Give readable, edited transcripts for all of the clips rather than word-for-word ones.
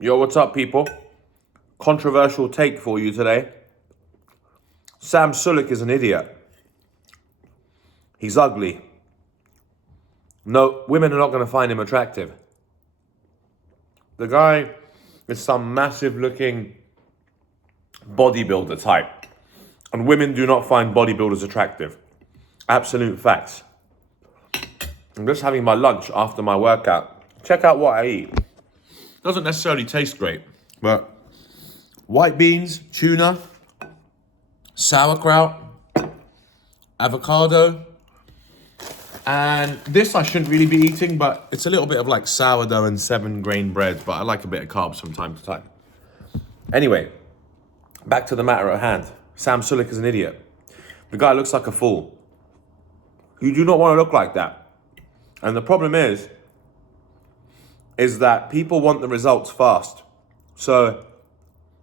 Yo, what's up, people? Controversial take for you today. Sam Sulek is an idiot. He's ugly. No, women are not going to find him attractive. The guy is some massive-looking bodybuilder type. And women do not find bodybuilders attractive. Absolute facts. I'm just having my lunch after my workout. Check out what I eat. Doesn't necessarily taste great, but white beans, tuna, sauerkraut, avocado, and this I shouldn't really be eating, but it's a little bit of like sourdough and 7-grain bread, but I like a bit of carbs from time to time. Anyway, back to the matter at hand. Sam Sulek is an idiot. The guy looks like a fool. You do not want to look like that. And the problem is that people want the results fast. So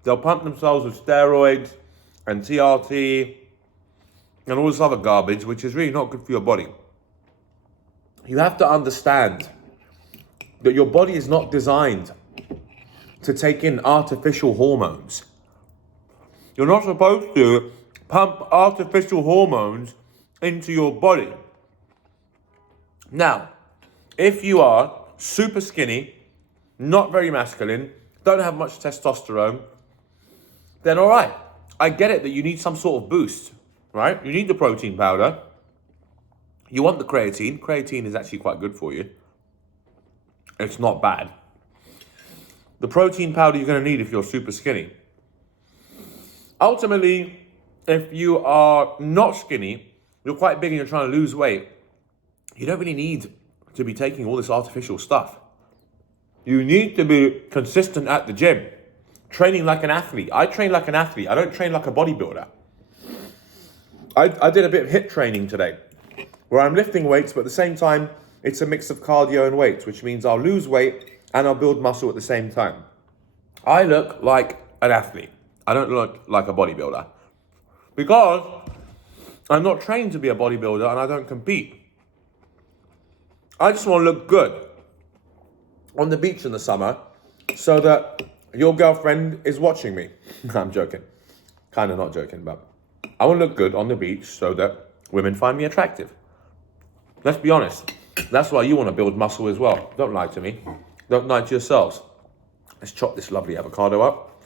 they'll pump themselves with steroids and TRT and all this other garbage, which is really not good for your body. You have to understand that your body is not designed to take in artificial hormones. You're not supposed to pump artificial hormones into your body. Now, if you are super skinny, not very masculine, don't have much testosterone, then all right. I get it that you need some sort of boost, right? You need the protein powder. You want the creatine. Creatine is actually quite good for you. It's not bad. The protein powder you're going to need if you're super skinny. Ultimately, if you are not skinny, you're quite big and you're trying to lose weight, you don't really need to be taking all this artificial stuff. You need to be consistent at the gym, training like an athlete. I train like an athlete. I don't train like a bodybuilder. I did a bit of HIIT training today, where I'm lifting weights, but at the same time, it's a mix of cardio and weights, which means I'll lose weight and I'll build muscle at the same time. I look like an athlete. I don't look like a bodybuilder. Because I'm not trained to be a bodybuilder and I don't compete. I just want to look good on the beach in the summer so that your girlfriend is watching me. I'm joking. Kind of not joking, but I want to look good on the beach so that women find me attractive. Let's be honest. That's why you want to build muscle as well. Don't lie to me. Don't lie to yourselves. Let's chop this lovely avocado up.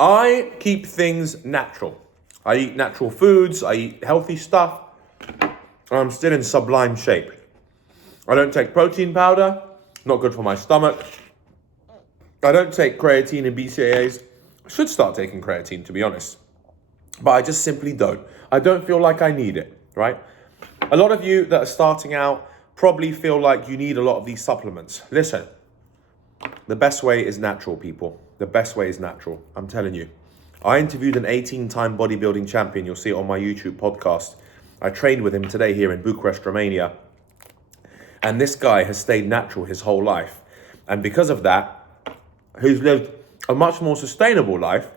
I keep things natural. I eat natural foods. I eat healthy stuff. I'm still in sublime shape. I don't take protein powder. Not good for my stomach. I don't take creatine and BCAAs. I should start taking creatine, to be honest. But I just simply don't. I don't feel like I need it, right? A lot of you that are starting out probably feel like you need a lot of these supplements. Listen, the best way is natural, people. The best way is natural. I'm telling you. I interviewed an 18-time bodybuilding champion. You'll see it on my YouTube podcast. I trained with him today here in Bucharest, Romania. And this guy has stayed natural his whole life. And because of that, he's lived a much more sustainable life.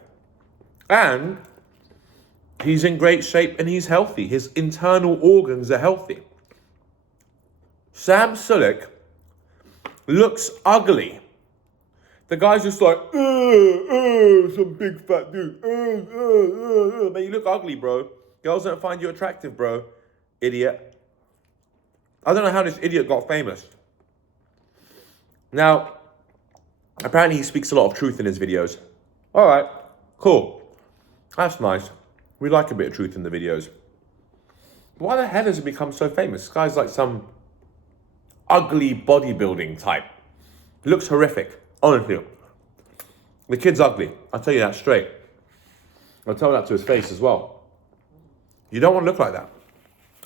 And he's in great shape and he's healthy. His internal organs are healthy. Sam Sulek looks ugly. The guy's just like, some big fat dude. Man, you look ugly, bro. Girls don't find you attractive, bro. Idiot. I don't know how this idiot got famous. Now, apparently he speaks a lot of truth in his videos. All right, cool. That's nice. We like a bit of truth in the videos. Why the hell has he become so famous? This guy's like some ugly bodybuilding type. Looks horrific, honestly. The kid's ugly. I'll tell you that straight. I'll tell that to his face as well. You don't want to look like that.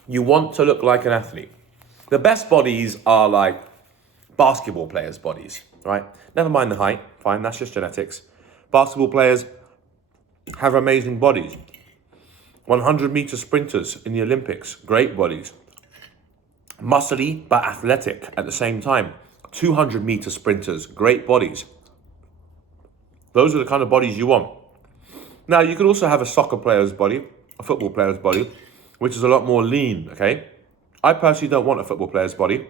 You want to look like an athlete. The best bodies are like basketball players' bodies, right? Never mind the height. Fine, that's just genetics. Basketball players have amazing bodies. 100-meter sprinters in the Olympics, great bodies. Muscly but athletic at the same time. 200-meter sprinters, great bodies. Those are the kind of bodies you want. Now, you could also have a soccer player's body, a football player's body, which is a lot more lean, okay? I personally don't want a football player's body.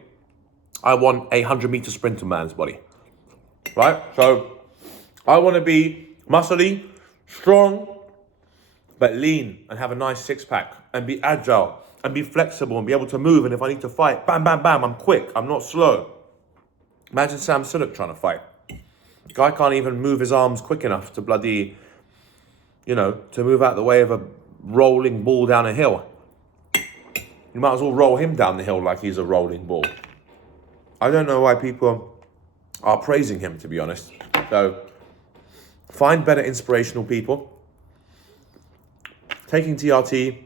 I want a 100-meter sprinter man's body, right? So I want to be muscly, strong, but lean and have a nice six-pack and be agile and be flexible and be able to move. And if I need to fight, bam, bam, bam, I'm quick. I'm not slow. Imagine Sam Sulek trying to fight. The guy can't even move his arms quick enough to bloody, to move out the way of a rolling ball down a hill. You might as well roll him down the hill like he's a rolling ball. I don't know why people are praising him, to be honest. So, find better inspirational people. Taking TRT,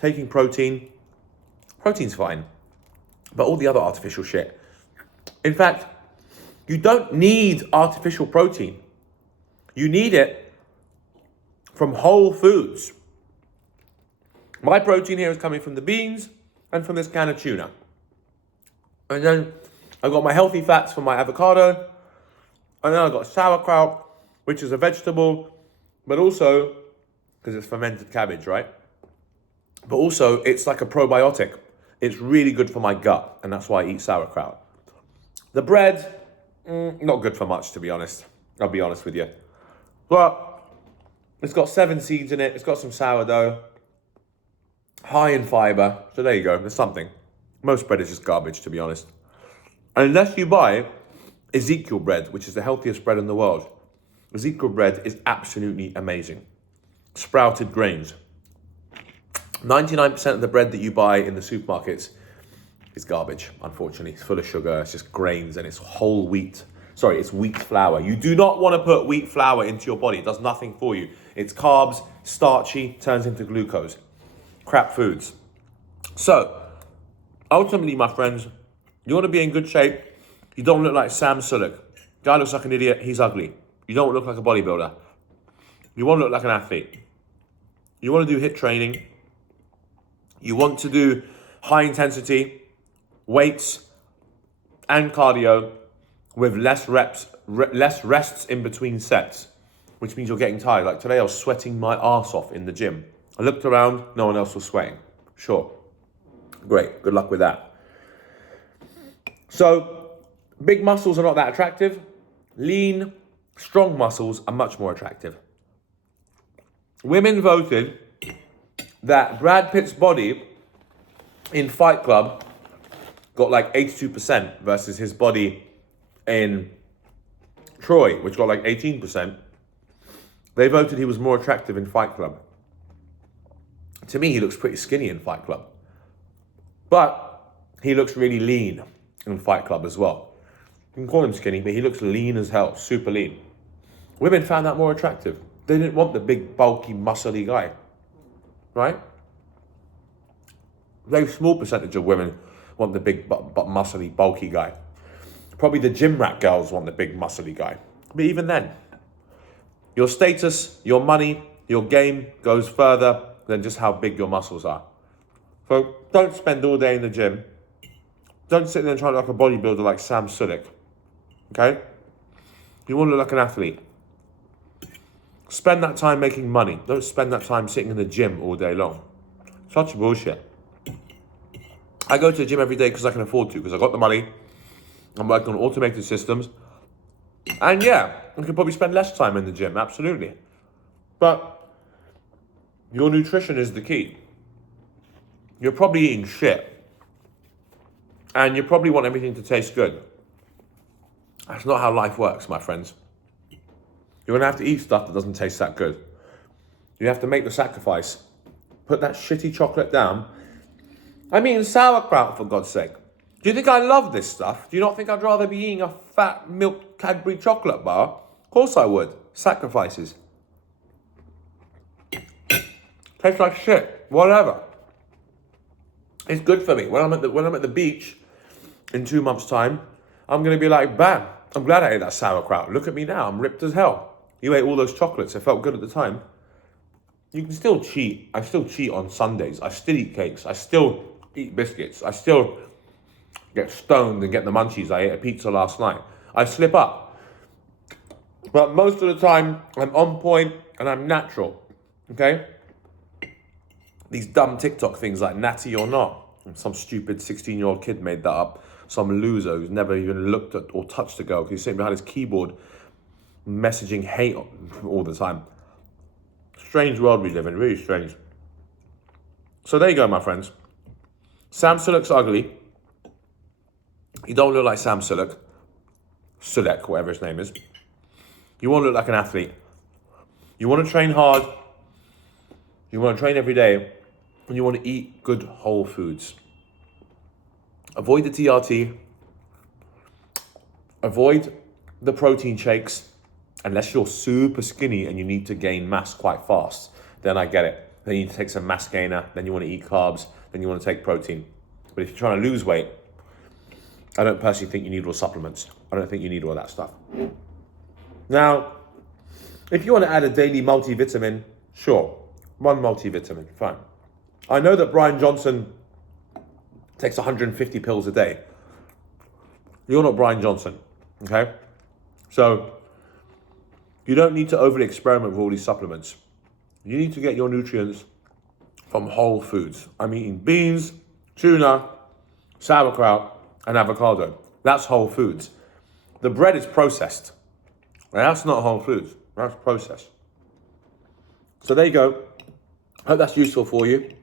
taking protein. Protein's fine. But all the other artificial shit. In fact, you don't need artificial protein. You need it from whole foods. My protein here is coming from the beans and from this can of tuna. And then I got my healthy fats from my avocado. And then I got sauerkraut, which is a vegetable, but also, because it's fermented cabbage, right? But also, it's like a probiotic. It's really good for my gut, and that's why I eat sauerkraut. The bread, not good for much, to be honest. I'll be honest with you. But it's got 7 seeds in it. It's got some sourdough. High in fiber. So there you go. There's something. Most bread is just garbage, to be honest. Unless you buy Ezekiel bread, which is the healthiest bread in the world. Ezekiel bread is absolutely amazing. Sprouted grains. 99% of the bread that you buy in the supermarkets is garbage, unfortunately. It's full of sugar, it's just grains, and it's whole wheat. Sorry, it's wheat flour. You do not want to put wheat flour into your body. It does nothing for you. It's carbs, starchy, turns into glucose. Crap foods. So, ultimately, my friends, you want to be in good shape. You don't look like Sam Sulek. Guy looks like an idiot, he's ugly. You don't look like a bodybuilder. You want to look like an athlete. You want to do HIIT training. You want to do high intensity, weights, and cardio with less reps, less rests in between sets, which means you're getting tired. Like today, I was sweating my arse off in the gym. I looked around, no one else was sweating. Sure. Great. Good luck with that. So, big muscles are not that attractive. Lean, strong muscles are much more attractive. Women voted that Brad Pitt's body in Fight Club got like 82% versus his body in Troy, which got like 18%. They voted he was more attractive in Fight Club. To me, he looks pretty skinny in Fight Club. But he looks really lean in Fight Club as well. You can call him skinny, but he looks lean as hell, super lean. Women found that more attractive. They didn't want the big, bulky, muscly guy, right? A very small percentage of women want the big, but muscly, bulky guy. Probably the gym rat girls want the big, muscly guy. But even then, your status, your money, your game goes further than just how big your muscles are. So don't spend all day in the gym. Don't sit there and try to look like a bodybuilder like Sam Sulek. Okay? You want to look like an athlete. Spend that time making money. Don't spend that time sitting in the gym all day long. Such bullshit. I go to the gym every day because I can afford to, because I got the money. I'm working on automated systems. And yeah, I could probably spend less time in the gym, absolutely. But your nutrition is the key. You're probably eating shit. And you probably want everything to taste good. That's not how life works, my friends. You're going to have to eat stuff that doesn't taste that good. You have to make the sacrifice. Put that shitty chocolate down. I'm eating sauerkraut, for God's sake. Do you think I love this stuff? Do you not think I'd rather be eating a fat milk Cadbury chocolate bar? Of course I would. Sacrifices. Tastes like shit. Whatever. It's good for me. When I'm at the beach in 2 months' time, I'm going to be like, bam, I'm glad I ate that sauerkraut. Look at me now. I'm ripped as hell. You ate all those chocolates. It felt good at the time. You can still cheat. I still cheat on Sundays. I still eat cakes. I still eat biscuits. I still get stoned and get the munchies. I ate a pizza last night. I slip up. But most of the time, I'm on point and I'm natural. Okay? These dumb TikTok things like natty or not. Some stupid 16-year-old kid made that up. Some loser who's never even looked at or touched a girl because he's sitting behind his keyboard messaging hate all the time. Strange world we live in, really strange. So there you go, my friends. Sam Sulek's ugly. You don't look like Sam Sulek. Sulek, whatever his name is. You want to look like an athlete. You want to train hard. You want to train every day. And you want to eat good whole foods. Avoid the TRT. Avoid the protein shakes. Unless you're super skinny and you need to gain mass quite fast. Then I get it. Then you need to take some mass gainer. Then you want to eat carbs. Then you want to take protein. But if you're trying to lose weight, I don't personally think you need all supplements. I don't think you need all that stuff. Now, if you want to add a daily multivitamin, sure. One multivitamin, fine. I know that Brian Johnson takes 150 pills a day. You're not Brian Johnson, okay? So, you don't need to overly experiment with all these supplements. You need to get your nutrients from whole foods. I'm eating beans, tuna, sauerkraut, and avocado. That's whole foods. The bread is processed. That's not whole foods. That's processed. So there you go. Hope that's useful for you.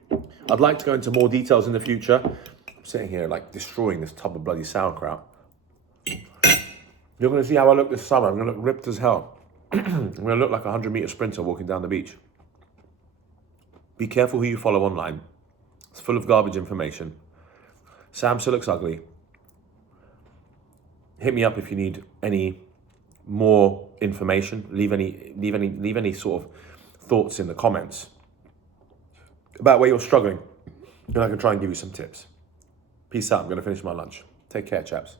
I'd like to go into more details in the future. I'm sitting here like destroying this tub of bloody sauerkraut. You're going to see how I look this summer. I'm going to look ripped as hell. I'm going to look like a 100-meter sprinter walking down the beach. Be careful who you follow online. It's full of garbage information. Sam Sulek's ugly. Hit me up if you need any more information. Leave any sort of thoughts in the comments about where you're struggling, and I can try and give you some tips. Peace out. I'm going to finish my lunch. Take care, chaps.